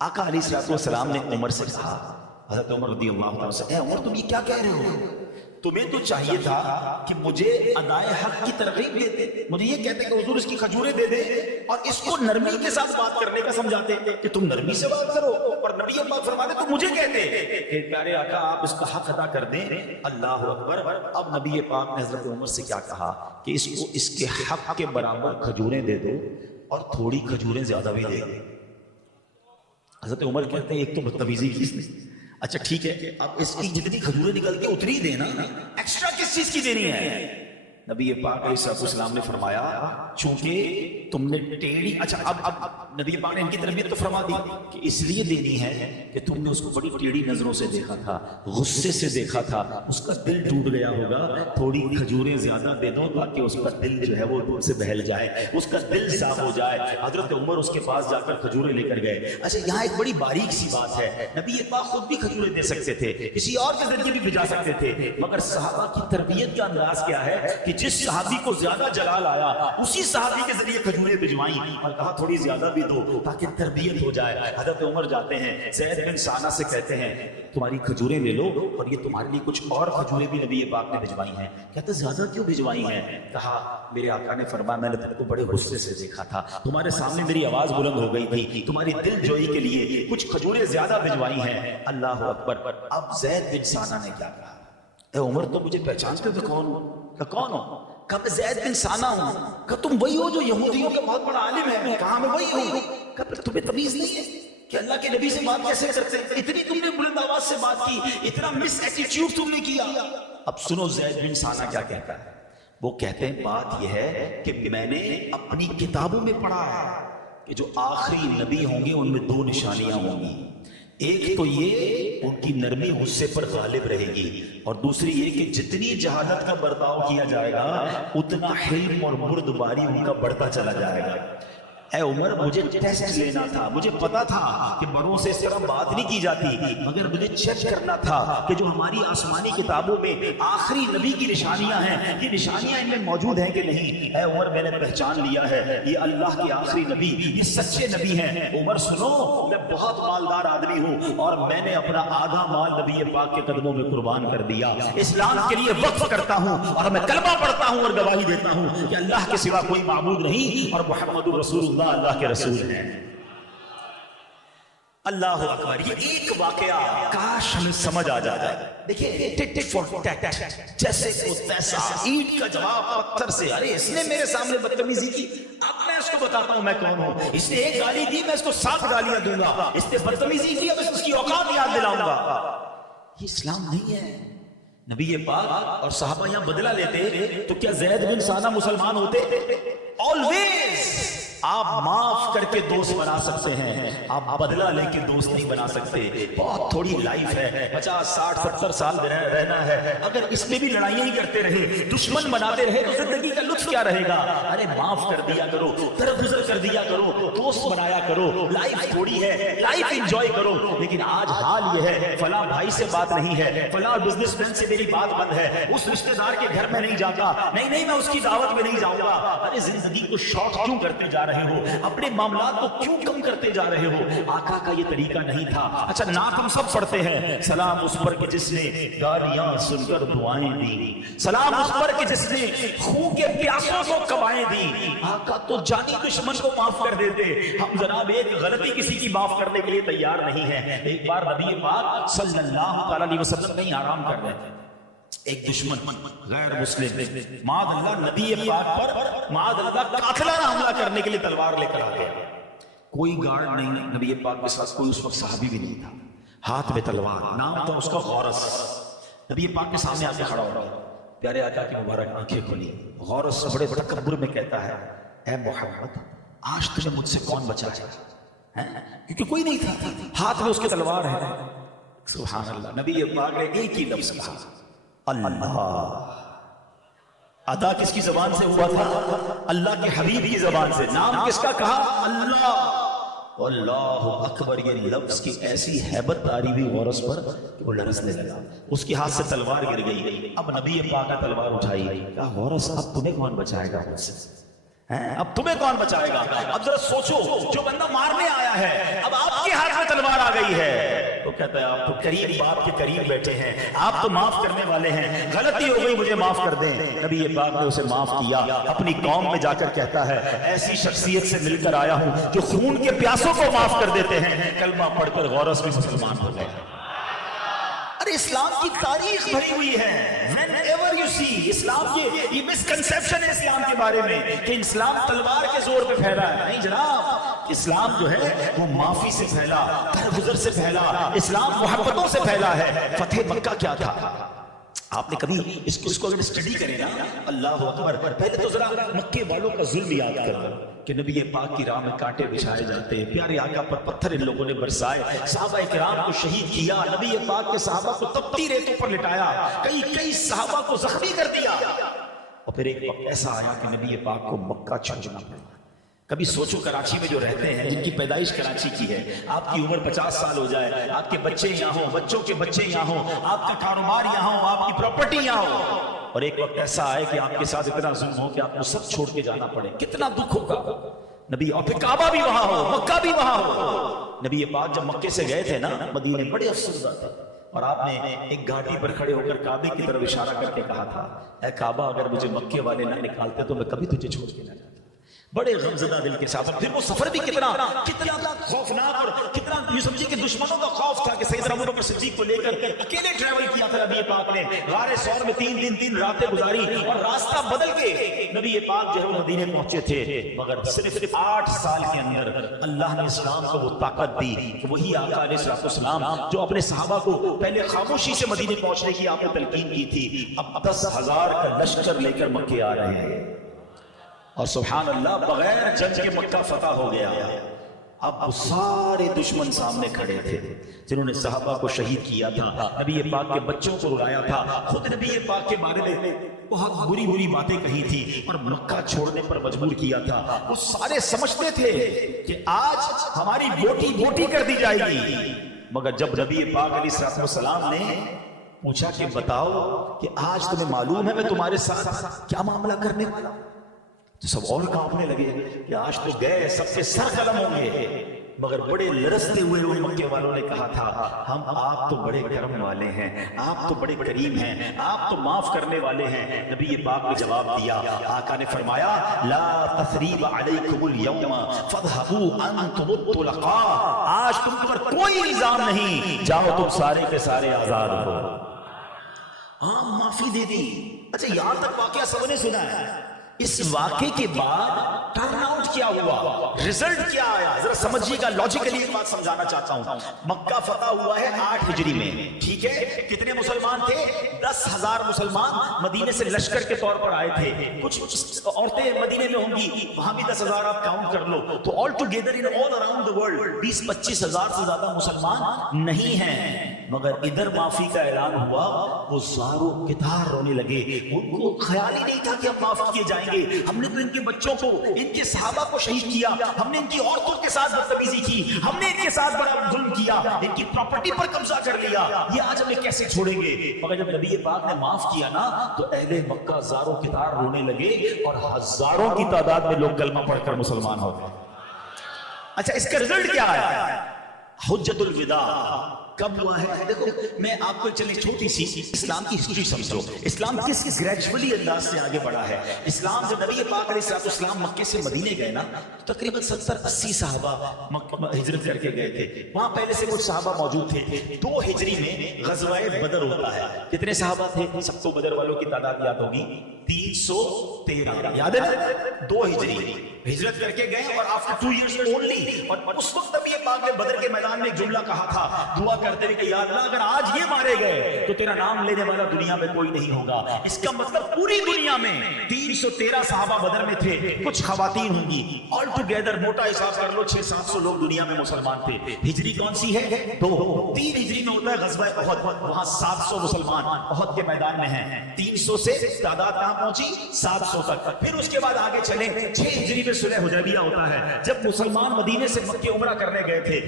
آقا علیہ السلام نے عمر سے کہا، حضرت عمر رضی اللہ عنہ سے، اے عمر تم یہ کیا کہہ رہے ہو؟ تمہیں تو چاہیے تھا کہ مجھے ادائے حق کی ترغیب دیتے، مجھے یہ کہتے کہ حضور اس کی کھجوریں دے دے اور اس کو نرمی کے ساتھ بات کرنے کا سمجھاتے کہ تم نرمی سے بات کرو، اور نبی پاک فرماتے تو مجھے کہتے کہ پیارے آقا آپ اس کا حق ادا کر دیں۔ اللہ اکبر۔ اب نبی پاک نے حضرت عمر سے کیا کہا کہ اس کو اس کے حق کے برابر کھجوریں دے دو اور تھوڑی کھجوریں زیادہ بھی دے دو۔ حضرت عمر کہتے ہیں ایک تو بدتمیزی کی اس نے، اچھا ٹھیک ہے اب اس کی جتنی کھجوریں نکلتی ہیں اتنی دینا، ایکسٹرا کس چیز کی دینی ہے؟ نبی پاک علیہ السلام نے فرمایا چونکہ تم نے ٹیڑھی، اچھا اب نبی پاک نے ان کی تربیت تو فرما دی کہ اس لیے دینی ہے کہ تم نے اس کو بڑی ٹیڑھی نظروں سے دیکھا تھا، غصے سے دیکھا تھا، اس کا دل ٹوٹ گیا ہوگا، تھوڑی کھجوریں زیادہ دے دو تاکہ اس کا دل جو ہے وہ تم سے بہل جائے، اس کا دل صاف ہو جائے۔ حضرت عمر اس کے پاس جا کر کھجوریں لے کر گئے۔ اچھا یہاں ایک بڑی باریک سی بات ہے، نبی پاک خود بھی کھجوریں دے سکتے تھے، کسی اور کے ذریعے بھی بھیجا سکتے تھے، مگر صحابہ کی تربیت کا انداز کیا ہے کہ جس صحابی کو زیادہ جلال آیا اسی صحابی کے ذریعے کھجوریں بھجوائیں اور کہا تھوڑی زیادہ بھی دو تاکہ تربیت ہو جائے۔ حضرت عمر جاتے ہیں زید بن ثانہ سے کہتے ہیں تمہاری کھجوریں لے لو اور یہ تمہارے لیے کچھ اور کھجوریں بھی نبی پاک نے بھجوائی ہیں۔ کہتے زیادہ کیوں بھجوائی ہیں؟ کہا میرے آقا نے فرمایا میں نے تم کو بڑے غصے سے دیکھا تھا، تمہارے سامنے میری آواز بلند ہو گئی تھی، تمہاری دل جوئی کے لیے کچھ کھجوریں زیادہ بھجوائی ہیں۔ اللہ اکبر۔ اب زید بن ثانہ نے کیا کہا؟ اے عمر تو مجھے پہچانتے ہو کون ہوں؟ کہ کون ہوں؟ کہ میں زید بن ثانہ ہوں۔ کہ تم وہی ہو جو یہودیوں کا بہت بڑا عالم ہے؟ کہا میں وہی ہوں۔ کہ پھر تمہیں تمیز نہیں ہے کہ اللہ کے نبی سے بات کیسے کرتے؟ اتنی تم نے بلند آواز سے بات کی، اتنا مس ایٹیٹیوڈ تم نے کیا۔ اب سنو زید بن ثانہ کیا کہتا ہے۔ وہ کہتے ہیں بات یہ ہے کہ میں نے اپنی کتابوں میں پڑھا ہے کہ جو آخری نبی ہوں گے ان میں دو نشانیاں ہوں گی، ایک تو یہ ان کی نرمی غصے پر غالب رہے گی، اور دوسری یہ کہ جتنی جہالت کا برتاؤ کیا جائے گا اتنا حلم اور بردباری ان کا بڑھتا چلا جائے گا۔ اے عمر مجھے ٹیسٹ لینا تھا، مجھے پتا تھا کہ بڑوں سے اس طرح بات نہیں کی جاتی، مگر مجھے چیک کرنا تھا کہ جو ہماری آسمانی کتابوں میں آخری نبی کی نشانیاں ہیں یہ نشانیاں ان میں موجود ہیں کہ نہیں۔ اے عمر میں نے پہچان لیا ہے یہ اللہ کے آخری نبی، یہ سچے نبی ہیں۔ عمر سنو میں بہت مالدار آدمی ہوں اور میں نے اپنا آدھا مال نبی پاک کے قدموں میں قربان کر دیا، اسلام کے لیے وقف کرتا ہوں اور میں کلمہ پڑھتا ہوں اور گواہی دیتا ہوں کہ اللہ کے سوا کوئی معبود نہیں اور محمد رسول اللہ کے رسول ہیں۔ اللہ اکبر۔ یہ ایک واقعہ کاش ہمیں سمجھ آ جائے۔ دیکھیں ٹٹ فور ٹیٹ، جیسے کو تیسا، اینٹ کا جواب پتھر سے۔ ارے اس نے میرے سامنے بدتمیزی کی، اب میں اس کو بتاتا ہوں میں کون ہوں۔ اس نے ایک گالی دی میں اس کو 7 گالیاں دوں گا، اس نے بدتمیزی کی اب اس کی اوقات یاد دلاؤں گا۔ یہ اسلام نہیں ہے۔ نبی پاک اور صحابہ یہاں بدلہ لیتے تو کیا زید بن ثانہ مسلمان ہوتے؟ آلویز آپ معاف کر کے دوست بنا سکتے ہیں، آپ بدلہ لے کے دوست نہیں بنا سکتے۔ بہت تھوڑی لائف ہے، 50 60 70 سال رہنا ہے، اگر اس میں بھی لڑائیاں ہی کرتے رہے، دشمن بناتے رہے تو زندگی کا لطف کیا رہے گا؟ ارے معاف کر دیا کرو، درگزر کر دیا کرو، دوست بنایا کرو، لائف تھوڑی ہے، لائف انجوائے کرو۔ لیکن آج حال یہ ہے فلاں بھائی سے بات نہیں ہے، فلاں بزنس مین سے میری بات بند ہے، اس رشتہ دار کے گھر میں نہیں جاتا، نہیں میں اس کی دعوت میں نہیں جاؤں گا۔ ارے زندگی کو شارٹ کیوں کرتے جا رہے ہو؟ اپنے معاملات کو کیوں کم کرتے جا رہے ہو؟ آقا کا یہ طریقہ نہیں تھا۔ اچھا نعت ہم سب پڑھتے ہیں، سلام اس پر کہ جس نے گالیاں سن کر دعائیں دی، سلام اس پر کہ جس نے خون کے پیاسوں کو کوائیں دی۔ آقا تو جانی دشمن کو معاف کر دیتے، ہم جناب ایک غلطی کسی کی معاف کرنے کے لیے تیار نہیں ہیں۔ ایک بار نبی پاک صلی اللہ علیہ وسلم کہیں آرام کر رہے تھے، ایک دشمن غیر مسلم معاذ اللہ نبی پاک پر معاذ اللہ قاتلانہ حملہ کرنے کے لیے تلوار لے کر آ گیا۔ کوئی گارڈ نہیں، نبی پاک کے ساتھ کوئی اس وقت صحابی بھی نہیں تھا، ہاتھ میں تلوار، نام تھا اس کا غورس۔ نبی پاک کے سامنے آ کے کھڑا ہو گیا، پیارے آقا کی مبارک آنکھیں کھلی، غورس بڑے تکبر میں کہتا ہے اے محمد آج تجھے مجھ سے کون بچایا؟ کیونکہ کوئی نہیں تھا، ہاتھ میں اس کے تلوار ہے۔ سبحان اللہ، نبی پاک نے ایک ہی لفظ کہا اللہ۔ ادا کس کی زبان سے ہوا تھا؟ اللہ کے حبیب کی زبان سے۔ نام کس کا کہا؟ اللہ۔ اللہ اکبر، یہ لفظ کی ایسی ہیبت تاری ہوئی غورس پر کہ وہ لرزنے لگا، اس کے ہاتھ سے تلوار گر گئی۔ اب نبی پاک نے تلوار اٹھائی، کہا غورس اب تمہیں کون بچائے گا مجھ سے؟ اب تمہیں کون بچائے گا؟ اب ذرا سوچو، جو بندہ مارنے آیا ہے اب آپ کے ہاتھ میں کہتا ہے آپ تو کریم باپ کے قریب بیٹھے ہیں، آپ تو معاف کرنے والے ہیں، غلطی ہو گئی مجھے معاف کر دیں۔ نبی پاک نے اسے معاف کیا، اپنی قوم میں جا کر کہتا ہے ایسی شخصیت سے مل کر آیا ہوں جو خون کے پیاسوں کو معاف کر دیتے ہیں، کلمہ پڑھ کر غورث بھی مسلمان ہو گئے۔ ارے اسلام کی تاریخ بھری ہوئی ہے، whenever you see اسلام یہ مسکنسیپشن ہے اسلام کے بارے میں کہ اسلام تلوار کے زور پہ پھیلا ہے، نہیں جناب، اسلام جو ہے وہ معافی سے پھیلا، درگزر سے پھیلا، اسلام محبتوں سے پھیلا ہے۔ فتح مکہ کیا تھا؟ آپ نے کبھی اس کو اگر اسٹڈی کریں نا، اللہ اکبر، پہلے تو ذرا مکے والوں کا ظلم یاد کرو کہ نبی پاک کی راہ میں کانٹے بچھائے جاتے، پیارے آقا پر پتھر ان لوگوں نے برسائے، صحابہ کرام کو شہید کیا، نبی پاک کے صحابہ کو تپتی ریتوں پر لٹایا، کئی صحابہ کو زخمی کر دیا، اور پھر ایک وقت ایسا آیا کہ نبی پاک کو مکہ چھوڑنا پڑا۔ کبھی سوچو کراچی میں جو رہتے ہیں، جن کی پیدائش کراچی کی ہے، آپ کی عمر 50 سال ہو جائے، آپ کے بچے یہاں ہوں، بچوں کے بچے یہاں ہوں، آپ کا کاروبار یہاں ہو، آپ کی پراپرٹی یہاں ہو، اور ایک وقت ایسا آئے کہ آپ کے ساتھ اتنا ظلم ہو کہ آپ کو سب چھوڑ کے جانا پڑے، کتنا دکھ ہوگا نبی، اور پھر کعبہ بھی وہاں ہو، مکہ بھی وہاں ہو۔ نبی پاک جب مکے سے گئے تھے نا مدینے، بڑے افسردہ تھے، اور آپ نے ایک گھاٹی پر کھڑے ہو کر کعبے کی طرف اشارہ کر کے کہا تھا، اے کعبہ اگر مجھے مکے والے نہ نکالتے تو میں کبھی تجھے چھوڑ کے نہ جاتا۔ بڑے غمزدہ دل کے ساتھ، پھر وہ سفر بھی کتنا خوفناک اور کتنا یہ سمجھے کہ دشمنوں کا خوف تھا کہ سیدنا ابو بکر صدیق کو لے کر اکیلے ٹریول کیا تھا نبی پاک نے، غار ثور میں 3 دن 3 راتیں گزاری، اور راستہ بدل کے نبی پاک جو ہے مدینے پہنچے تھے، مگر صرف 8 سال کے اندر اللہ نے اسلام کو وہ طاقت دی کہ وہی آقا علیہ السلام جو اپنے صحابہ کو پہلے خاموشی سے مدینے پہنچنے کی آپ نے تلقین کی تھی، اب 10,000 کا لشکر لے کر مکے آ رہے ہیں، اور سبحان اللہ بغیر جنگ کے مکہ فتح ہو گیا۔ اب وہ سارے دشمن سامنے کھڑے تھے جنہوں نے صحابہ کو شہید کیا تھا، نبی پاک کے بچوں کو رلایا تھا، خود نبی پاک کے بارے میں بہت بری باتیں کہی تھی اور مکہ چھوڑنے پر مجبور کیا تھا۔ وہ سارے سمجھتے تھے کہ آج ہماری بوٹی کر دی جائے گی، مگر جب نبی پاک علیہ السلام نے پوچھا کہ بتاؤ کہ آج تمہیں معلوم ہے میں تمہارے ساتھ کیا معاملہ کرنے والا، تو سب اور کانپنے لگے کہ آج تو گئے سب کے سر قلم ہوں گے، مگر بڑے لرزتے ہوئے ان مکے والوں نے کہا تھا ہم آپ تو بڑے کرم والے ہیں، آپ تو بڑے کریم ہیں، آپ تو معاف کرنے والے ہیں۔ نبی پاک نے جواب دیا، آقا نے فرمایا لا تثریب علیکم اليوم فاذهبوا انتم الطلقاء، آج تم پر کوئی الزام نہیں، جاؤ تم سارے کے سارے آزاد ہو۔ عام معافی دے دی۔ اچھا یہاں تک واقعہ سب نے سنا ہے، اس واقعے کے بعد ٹرن آؤٹ کیا ہوا، رزلٹ کیا آیا، ذرا سمجھیے گا، لاجیکلی ایک بات سمجھانا چاہتا ہوں۔ مکہ فتح ہوا ہے 8 ہجری میں، ٹھیک ہے، کتنے مسلمان تھے؟ 10,000 مسلمان مدینے سے لشکر کے طور پر آئے تھے، کچھ عورتیں مدینے میں ہوں گی، وہاں بھی 10,000 آپ کاؤنٹ کر لو، تو all together in all around the world 20-25 ہزار سے زیادہ مسلمان نہیں ہیں۔ مگر ادھر معافی کا اعلان ہوا، وہ زاروں کتار رونے لگے، ان کو خیال ہی نہیں تھا کہ ہم معاف کیے جائیں گے، ہم نے تو ان کے بچوں کو، ان کے صحابہ کو شہید کیا، ہم نے ان کی عورتوں کے ساتھ بدتمیزی کی، ہم نے ان کے ساتھ بڑا ظلم کیا، ان کی پراپرٹی پر قبضہ کر لیا، یہ آج ہمیں کیسے چھوڑیں گے؟ مگر جب نبی پاک نے معاف کیا نا تو اہل مکہ زاروں کتار رونے لگے، اور ہزاروں کی تعداد میں لوگ کلمہ پڑھ کر مسلمان ہو گئے۔ اچھا اس کا رزلٹ کیا آیا؟ حجت الوداع کب ہوا ہے؟ دیکھو میں آپ کو چلے چھوٹی سی اسلام کی ہسٹری سمجھو، اسلام کس گریجولی انداز سے آگے بڑھا ہے۔ اسلام جب نبی پاک علیہ السلام مکے سے مدینے گئے نا، تقریباً 70-80 صحابہ ہجرت کر کے گئے تھے، وہاں پہلے سے کچھ صحابہ موجود تھے۔ 2 ہجری میں غزوہ بدر ہوتا ہے، کتنے صحابہ تھے؟ سب کو بدر والوں کی تعداد یاد ہوگی، 313، یاد ہے نا؟ 2 ہجری ہجرت کر کے گئے، اور آفٹر 2 ایئرز اونلی، اور اس وقت نبی پاک نے بدر کے میدان میں ایک جملہ کہا تھا، دعا کرتے ہوئے کہ یا اللہ اگر آج یہ مارے گئے تو تیرا نام لینے والا دنیا میں کوئی نہیں ہوگا۔ اس کا مطلب پوری دنیا میں 313 صحابہ بدر میں تھے، کچھ خواتین ہوں گی، آل ٹوگیدر موٹا حساب کر لو 600-700 لوگ دنیا میں مسلمان تھے۔ ہجری کون سی ہے؟ 3 ہجری میں ہوتا ہے غزوہ احد، وہاں 700 مسلمان احد کے میدان میں ہیں، 300 سے تعداد کہاں پہنچی؟ 700 تک۔ پھر اس کے بعد آگے چلیں، 6 ہجری میں صلح حدیبیہ ہوتا ہے، جب مسلمان مدینے سے مکے عمرہ کرنے گئے تھے۔